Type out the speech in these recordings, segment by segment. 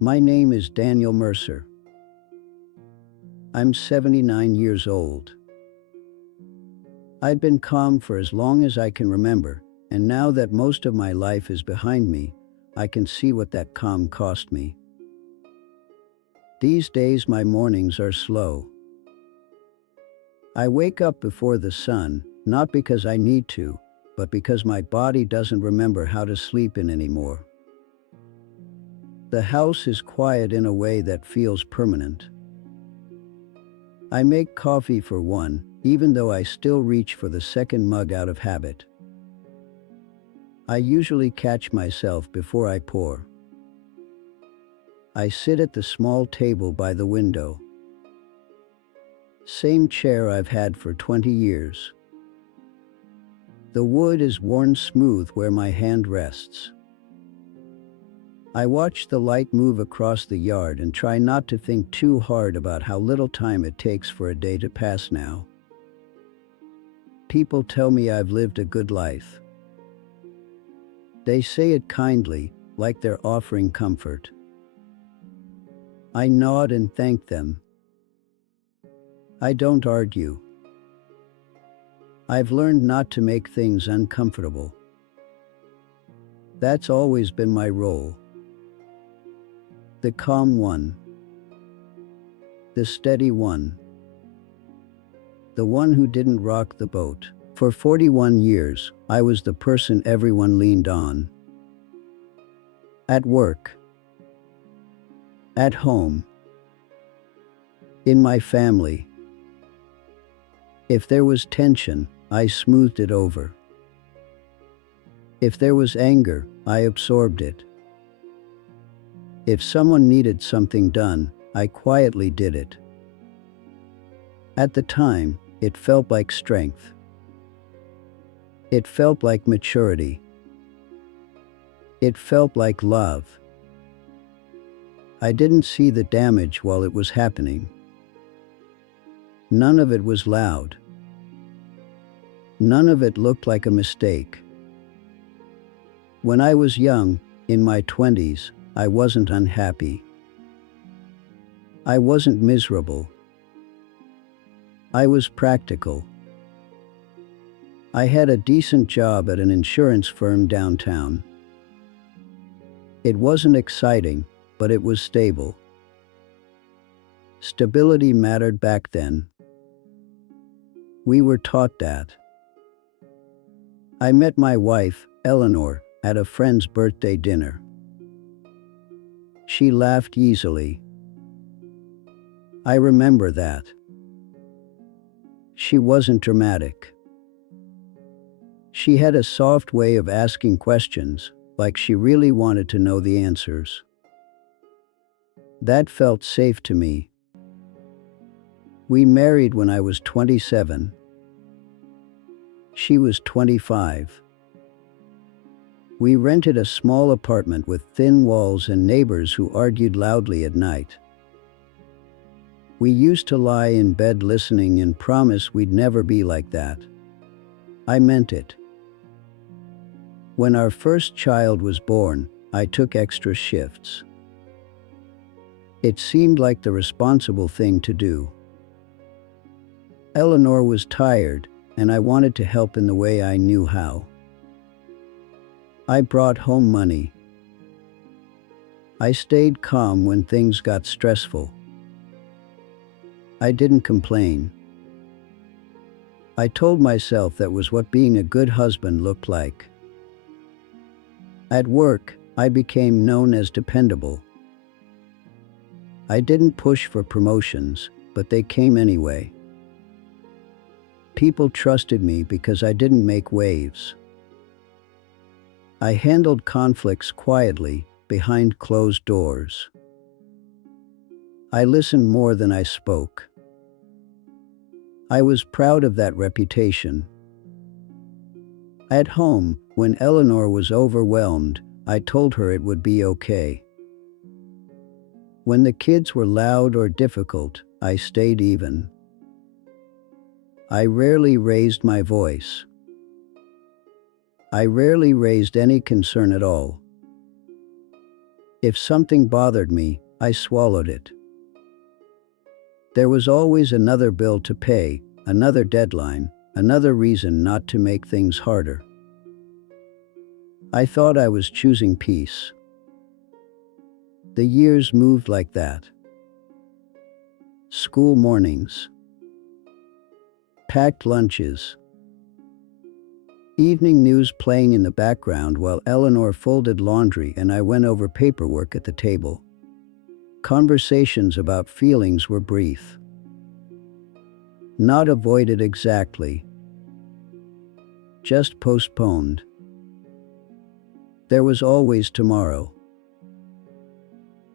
My name is Daniel Mercer. I'm 79 years old. I've been calm for as long as I can remember, and now that most of my life is behind me, I can see what that calm cost me. These days my mornings are slow. I wake up before the sun, not because I need to, but because my body doesn't remember how to sleep in anymore. The house is quiet in a way that feels permanent. I make coffee for one, even though I still reach for the second mug out of habit. I usually catch myself before I pour. I sit at the small table by the window. Same chair I've had for 20 years. The wood is worn smooth where my hand rests. I watch the light move across the yard and try not to think too hard about how little time it takes for a day to pass now. People tell me I've lived a good life. They say it kindly, like they're offering comfort. I nod and thank them. I don't argue. I've learned not to make things uncomfortable. That's always been my role. The calm one. The steady one. The one who didn't rock the boat. For 41 years, I was the person everyone leaned on. At work. At home. In my family. If there was tension, I smoothed it over. If there was anger, I absorbed it. If someone needed something done, I quietly did it. At the time, it felt like strength. It felt like maturity. It felt like love. I didn't see the damage while it was happening. None of it was loud. None of it looked like a mistake. When I was young, in my 20s, I wasn't unhappy. I wasn't miserable. I was practical. I had a decent job at an insurance firm downtown. It wasn't exciting, but it was stable. Stability mattered back then. We were taught that. I met my wife, Eleanor, at a friend's birthday dinner. She laughed easily. I remember that. She wasn't dramatic. She had a soft way of asking questions, like she really wanted to know the answers. That felt safe to me. We married when I was 27. She was 25. We rented a small apartment with thin walls and neighbors who argued loudly at night. We used to lie in bed listening and promise we'd never be like that. I meant it. When our first child was born, I took extra shifts. It seemed like the responsible thing to do. Eleanor was tired, and I wanted to help in the way I knew how. I brought home money. I stayed calm when things got stressful. I didn't complain. I told myself that was what being a good husband looked like. At work, I became known as dependable. I didn't push for promotions, but they came anyway. People trusted me because I didn't make waves. I handled conflicts quietly, behind closed doors. I listened more than I spoke. I was proud of that reputation. At home, when Eleanor was overwhelmed, I told her it would be okay. When the kids were loud or difficult, I stayed even. I rarely raised my voice. I rarely raised any concern at all. If something bothered me, I swallowed it. There was always another bill to pay, another deadline, another reason not to make things harder. I thought I was choosing peace. The years moved like that. School mornings, packed lunches, evening news playing in the background while Eleanor folded laundry and I went over paperwork at the table. Conversations about feelings were brief. Not avoided exactly. Just postponed. There was always tomorrow.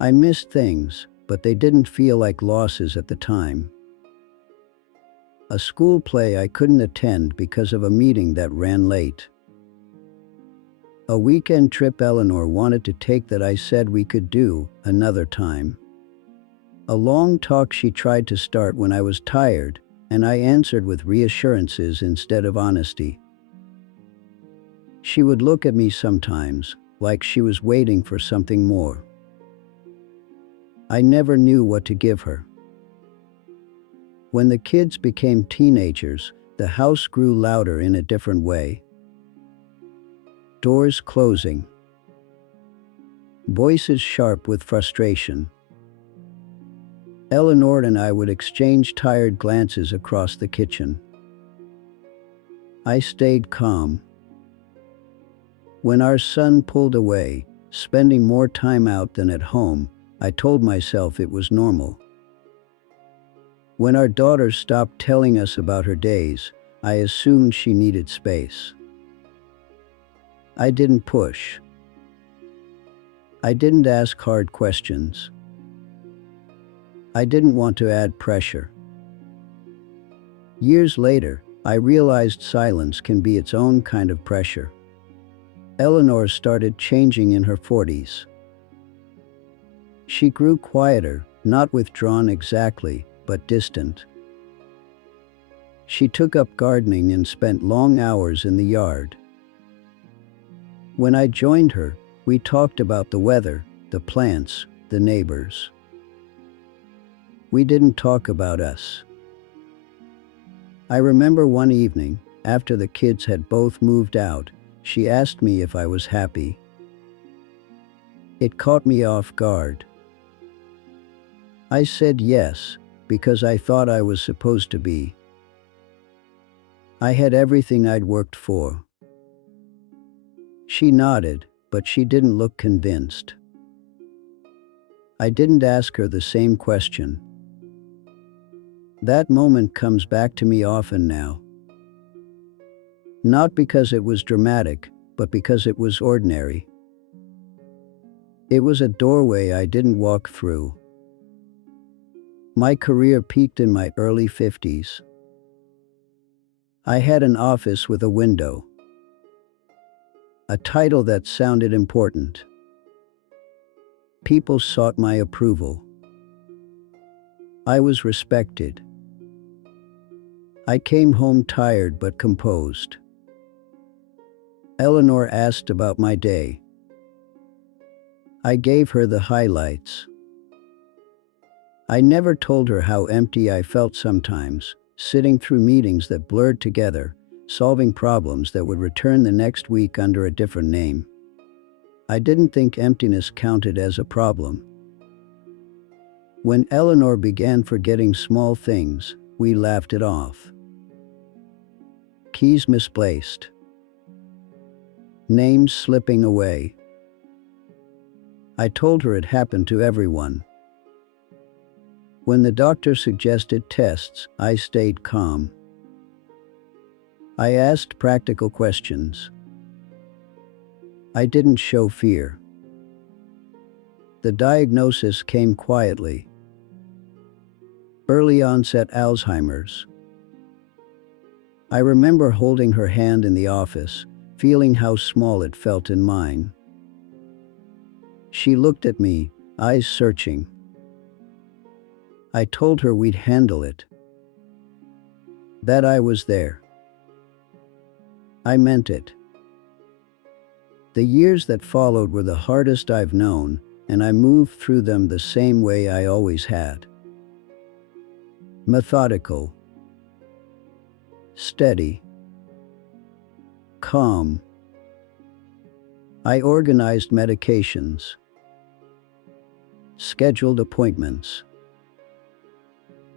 I missed things, but they didn't feel like losses at the time. A school play I couldn't attend because of a meeting that ran late. A weekend trip Eleanor wanted to take that I said we could do another time. A long talk she tried to start when I was tired, and I answered with reassurances instead of honesty. She would look at me sometimes, like she was waiting for something more. I never knew what to give her. When the kids became teenagers, the house grew louder in a different way. Doors closing. Voices sharp with frustration. Eleanor and I would exchange tired glances across the kitchen. I stayed calm. When our son pulled away, spending more time out than at home, I told myself it was normal. When our daughter stopped telling us about her days, I assumed she needed space. I didn't push. I didn't ask hard questions. I didn't want to add pressure. Years later, I realized silence can be its own kind of pressure. Eleanor started changing in her 40s. She grew quieter, not withdrawn exactly, but distant. She took up gardening and spent long hours in the yard. When I joined her, we talked about the weather, the plants, the neighbors. We didn't talk about us. I remember one evening, after the kids had both moved out, she asked me if I was happy. It caught me off guard. I said yes, because I thought I was supposed to be. I had everything I'd worked for. She nodded, but she didn't look convinced. I didn't ask her the same question. That moment comes back to me often now. Not because it was dramatic, but because it was ordinary. It was a doorway I didn't walk through. My career peaked in my early 50s. I had an office with a window. A title that sounded important. People sought my approval. I was respected. I came home tired but composed. Eleanor asked about my day. I gave her the highlights. I never told her how empty I felt sometimes, sitting through meetings that blurred together, solving problems that would return the next week under a different name. I didn't think emptiness counted as a problem. When Eleanor began forgetting small things, we laughed it off. Keys misplaced. Names slipping away. I told her it happened to everyone. When the doctor suggested tests, I stayed calm. I asked practical questions. I didn't show fear. The diagnosis came quietly. Early onset Alzheimer's. I remember holding her hand in the office, feeling how small it felt in mine. She looked at me, eyes searching. I told her we'd handle it. That I was there. I meant it. The years that followed were the hardest I've known, and I moved through them the same way I always had. Methodical, steady, calm. I organized medications, scheduled appointments,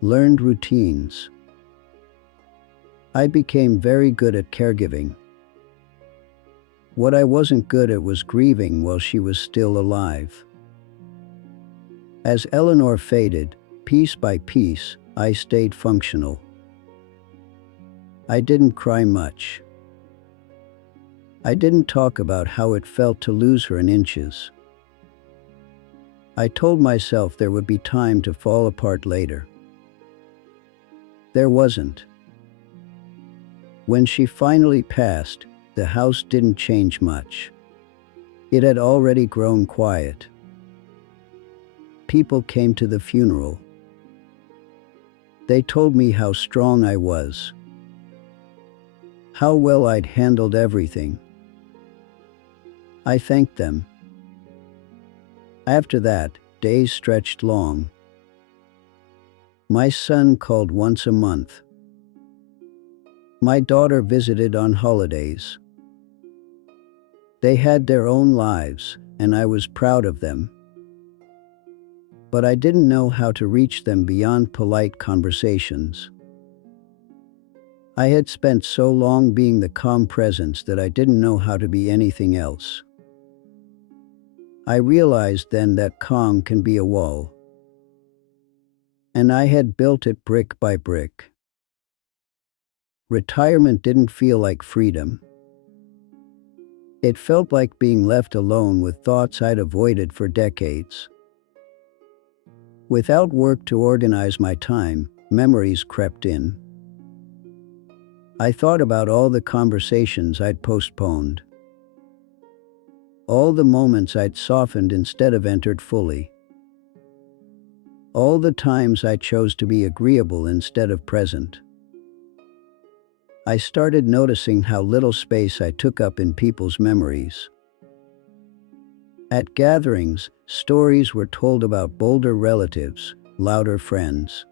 learned routines. I became very good at caregiving. What I wasn't good at was grieving while she was still alive. As Eleanor faded, piece by piece, I stayed functional. I didn't cry much. I didn't talk about how it felt to lose her in inches. I told myself there would be time to fall apart later. There wasn't. When she finally passed, the house didn't change much. It had already grown quiet. People came to the funeral. They told me how strong I was, how well I'd handled everything. I thanked them. After that, days stretched long. My son called once a month. My daughter visited on holidays. They had their own lives, and I was proud of them. But I didn't know how to reach them beyond polite conversations. I had spent so long being the calm presence that I didn't know how to be anything else. I realized then that calm can be a wall. And I had built it brick by brick. Retirement didn't feel like freedom. It felt like being left alone with thoughts I'd avoided for decades. Without work to organize my time, memories crept in. I thought about all the conversations I'd postponed. All the moments I'd softened instead of entered fully. All the times I chose to be agreeable instead of present. I started noticing how little space I took up in people's memories. At gatherings, stories were told about bolder relatives, louder friends.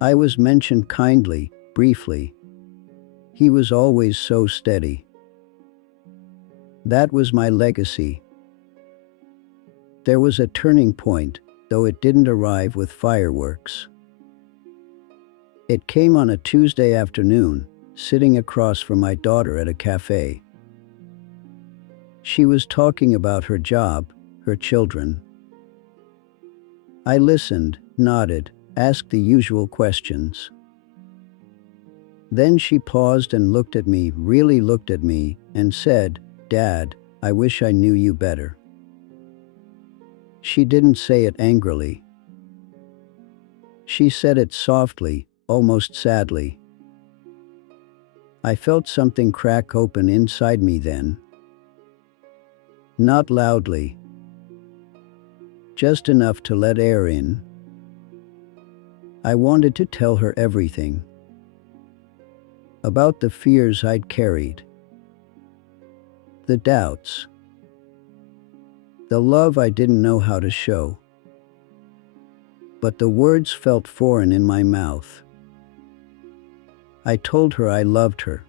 I was mentioned kindly, briefly. He was always so steady. That was my legacy. There was a turning point, though it didn't arrive with fireworks. It came on a Tuesday afternoon, sitting across from my daughter at a cafe. She was talking about her job, her children. I listened, nodded, asked the usual questions. Then she paused and looked at me, really looked at me, and said, "Dad, I wish I knew you better." She didn't say it angrily. She said it softly, almost sadly. I felt something crack open inside me then. Not loudly. Just enough to let air in. I wanted to tell her everything. About the fears I'd carried. The doubts. The love I didn't know how to show. But the words felt foreign in my mouth. I told her I loved her.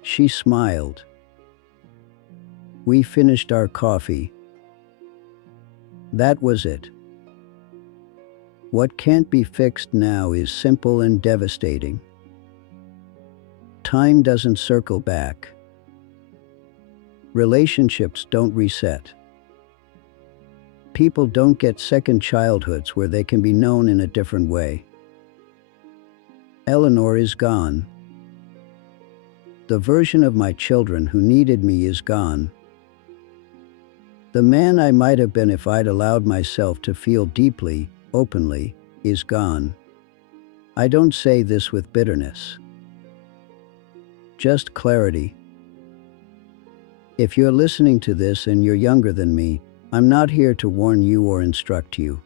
She smiled. We finished our coffee. That was it. What can't be fixed now is simple and devastating. Time doesn't circle back. Relationships don't reset. People don't get second childhoods where they can be known in a different way. Eleanor is gone. The version of my children who needed me is gone. The man I might have been if I'd allowed myself to feel deeply, openly, is gone. I don't say this with bitterness. Just clarity. If you're listening to this and you're younger than me, I'm not here to warn you or instruct you.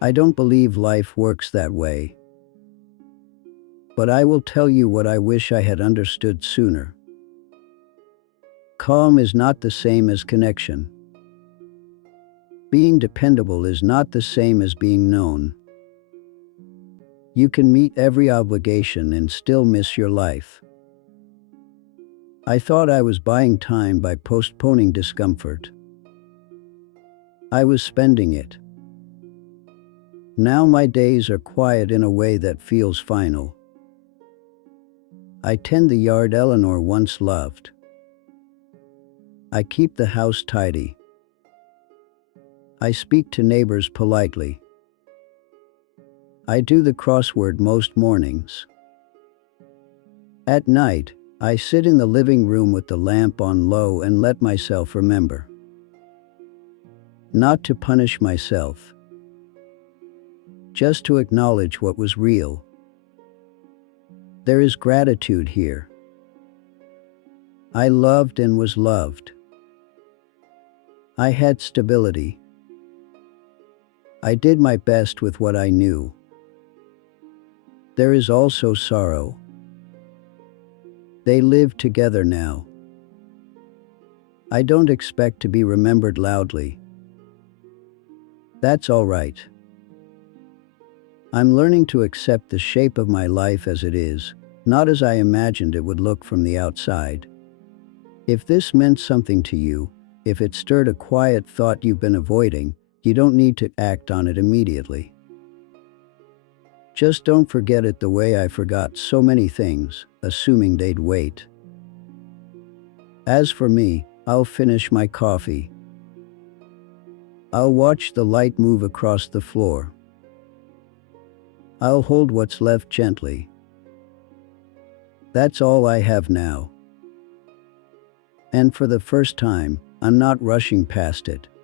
I don't believe life works that way. But I will tell you what I wish I had understood sooner. calm is not the same as connection. Being dependable is not the same as being known. You can meet every obligation and still miss your life. I thought I was buying time by postponing discomfort. I was spending it. Now my days are quiet in a way that feels final. I tend the yard Eleanor once loved. I keep the house tidy. I speak to neighbors politely. I do the crossword most mornings. At night, I sit in the living room with the lamp on low and let myself remember. Not to punish myself. Just to acknowledge what was real. There is gratitude here. I loved and was loved. I had stability. I did my best with what I knew. There is also sorrow. They live together now. I don't expect to be remembered loudly. That's all right. I'm learning to accept the shape of my life as it is, not as I imagined it would look from the outside. If this meant something to you, if it stirred a quiet thought you've been avoiding, you don't need to act on it immediately. Just don't forget it the way I forgot so many things, assuming they'd wait. As for me, I'll finish my coffee. I'll watch the light move across the floor. I'll hold what's left gently. That's all I have now. And for the first time, I'm not rushing past it.